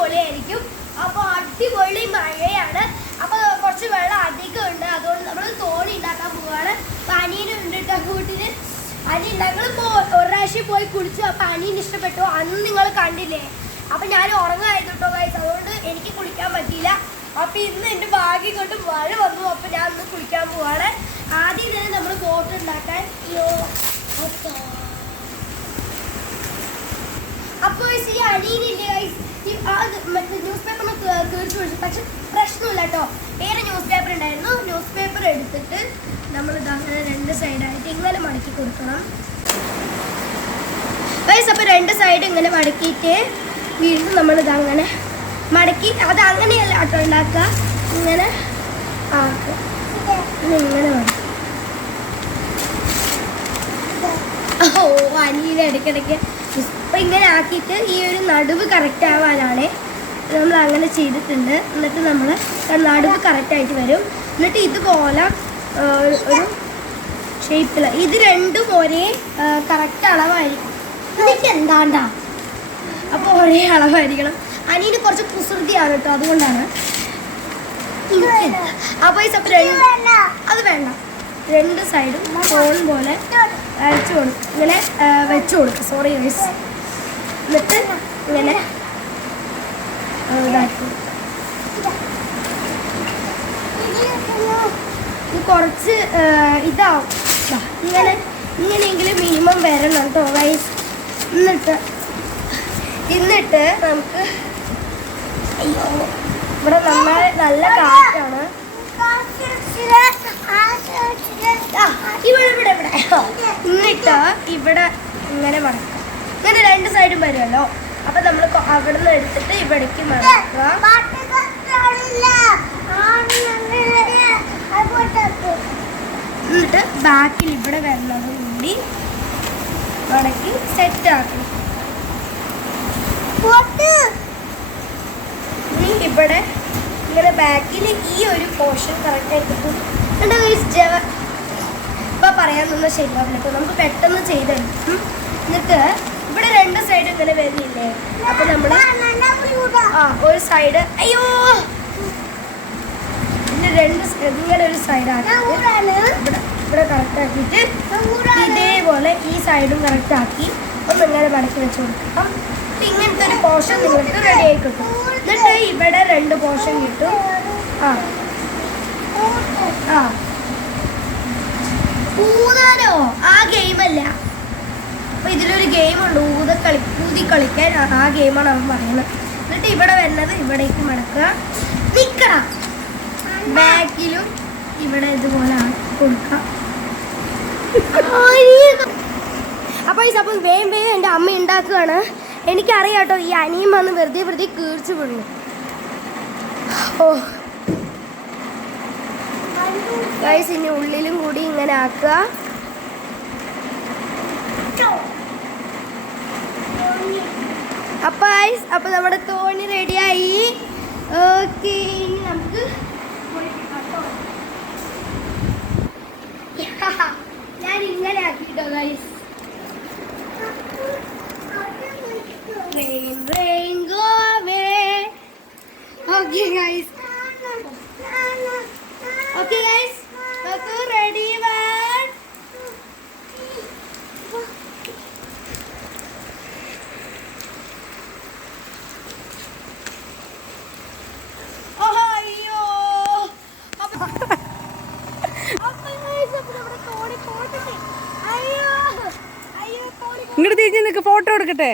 അടിപൊളിയായിരിക്കും. അപ്പോൾ അടിപൊളി മഴയാണ്. അപ്പോൾ കുറച്ച് വെള്ളം അധികം ഉണ്ട്. അതുകൊണ്ട് നമ്മൾ തോണി ഉണ്ടാക്കാൻ പോവുകയാണ്. അപ്പോൾ അനിയനുണ്ട് കേട്ടോ കൂട്ടിന്. അനിയൻ ഞങ്ങളിപ്പോൾ ഒരു പ്രാവശ്യം പോയി കുളിച്ചു. അപ്പോൾ അനിയന് ഇഷ്ടപ്പെട്ടു. അന്ന് നിങ്ങൾ കണ്ടില്ലേ. അപ്പോൾ ഞാൻ ഉറങ്ങായിരുന്നു കേട്ടോ ഗൈസ്. അതുകൊണ്ട് എനിക്ക് കുളിക്കാൻ പറ്റിയില്ല. അപ്പോൾ ഇന്ന് എൻ്റെ ഭാഗ്യം കൊണ്ട് മഴ വന്നു. അപ്പോൾ ഞാൻ ഇന്ന് കുളിക്കാൻ പോവാണ്. ആദ്യം തന്നെ നമ്മൾ ബോട്ട് ഉണ്ടാക്കാൻ അപ്പോൾ ഈ അനിയനില്ലേ ഗൈസ്, ന്യൂസ് പേപ്പറിന് തീർച്ചു വിളിച്ചു. പക്ഷെ പ്രശ്നമില്ല കേട്ടോ. വേറെ ന്യൂസ് പേപ്പർ ഉണ്ടായിരുന്നു. ന്യൂസ് പേപ്പർ എടുത്തിട്ട് നമ്മൾ ഇതങ്ങനെ രണ്ട് സൈഡായിട്ട് ഇങ്ങനെ മടക്കി കൊടുക്കണം ഗൈസ്. അപ്പോൾ രണ്ട് സൈഡ് ഇങ്ങനെ മടക്കിയിട്ട് വീണ്ടും നമ്മൾ ഇതങ്ങനെ മടക്കി, അത് അങ്ങനെയല്ല കേട്ടോ ഉണ്ടാക്കുക. ഇങ്ങനെ ആക്കുക, ഇങ്ങനെ മടക്കി. ഓ അനിയനെ ഇടയ്ക്കിടയ്ക്ക് ഇപ്പം ഇങ്ങനെ ആക്കിയിട്ട് ഈ ഒരു നടുവ് കറക്റ്റ് ആവാനാണ് നമ്മൾ അങ്ങനെ ചെയ്തിട്ടുണ്ട്. എന്നിട്ട് നമ്മൾ നടുവ് കറക്റ്റായിട്ട് വരും. എന്നിട്ട് ഇതുപോലെ ഒരു ഷേപ്പിൽ ഇത് രണ്ടും ഒരേ കറക്റ്റ് അളവായിരിക്കും. എനിക്ക് എന്താണ്ടാ, അപ്പോൾ ഒരേ അളവായിരിക്കണം. അനിയന് കുറച്ച് കുസൃതിയാണ് കേട്ടോ, അതുകൊണ്ടാണ്. അപ്പോൾ ഈ സപ്പ് അത് വേണ്ട, രണ്ട് സൈഡും ഫോൺ പോലെ അയച്ചു കൊടുക്കും, ഇങ്ങനെ വെച്ചു കൊടുക്കും. Sorry guys. എന്നിട്ട് ഇങ്ങനെ ഇതാക്കി കുറച്ച് ഇതാവും. ഇങ്ങനെയെങ്കിലും മിനിമം വരണം കേട്ടോ ഗൈസ്. എന്നിട്ട് നമുക്ക് അയ്യോ ഇവിടെ നല്ല കാറ്റാണ്. ഇവിടെ എന്നിട്ട് ഇവിടെ ഇങ്ങനെ മടക്കാം. ഇങ്ങനെ രണ്ട് സൈഡും വരുമല്ലോ. അപ്പൊ നമ്മൾ അവിടെ നിന്ന് എടുത്തിട്ട് ഇവിടേക്ക് മടക്കുക. എന്നിട്ട് ബാക്കിൽ ഇവിടെ വരുന്നത് കൂടി മടക്കി സെറ്റ് ആക്കണം. ഇവിടെ ഇങ്ങനെ ബാക്കിൽ ഈ ഒരു പോർഷൻ കറക്റ്റായിട്ട് ഇപ്പം പറയാൻ നിന്നാൽ ശരിയാവില്ല കേട്ടോ. നമുക്ക് പെട്ടെന്ന് ചെയ്തെടുക്കും. എന്നിട്ട് ഇവിടെ രണ്ട് സൈഡ് ഇങ്ങനെ വരുന്നില്ലേ. അപ്പം നമ്മൾ ഒരു സൈഡ് അയ്യോ പിന്നെ രണ്ട് ഇങ്ങനെ ഒരു സൈഡാക്കി ഇവിടെ കറക്റ്റാക്കിയിട്ട് ഇതേപോലെ ഈ സൈഡും കറക്റ്റാക്കി ഒന്നിങ്ങനെ മടക്കി വെച്ച് കൊടുക്കാം. അപ്പം ഇങ്ങനത്തെ ഒരു പോർഷൻ നിങ്ങൾക്ക് റെഡി ആയി കിട്ടും. എന്നിട്ട് ഇവിടെ രണ്ട് പോർഷൻ കിട്ടും. ഊതാനോ ആ ഗെയിമല്ല. അപ്പൊ ഇതിലൊരു ഗെയിമുണ്ട് ഊതി കളിക്കാൻ. ആ ഗെയിമാണ് അവൻ പറയുന്നത്. എന്നിട്ട് ഇവിടെ വരുന്നത് ഇവിടേക്ക് മടക്കുക, നിക്കട ബാക്കിലും ഇവിടെ ഇതുപോലെ കൊടുക്കുക. അപ്പൊ ഈ സപ്പോസ് വേഗം എൻ്റെ അമ്മ ഉണ്ടാക്കുകയാണ്. എനിക്കറിയാം കേട്ടോ, ഈ അനിയും വന്ന് വെറുതെ കീഴ്ച്ചു വിടുന്നു. ഓ ഗൈസ്, ഇനി ഉള്ളിലും കൂടി ഇങ്ങനെ ആക്കുക. അപ്പൊ നമ്മുടെ തോണി റെഡിയായി. ഓക്കെ, ഇനി നമുക്ക് ഞാൻ ഇങ്ങനെ ആക്കിട്ടോ guys. Rain go away. Okay guys. Okay guys. Let's ready one. Oh ayyo. Appa guys, appa nammude thodi pottte. Ayyo. Ayyo thodi. ഇങ്ങോട്ട് തിരിഞ്ഞ് നിൽക്ക്, ഫോട്ടോ എടുക്കട്ടെ.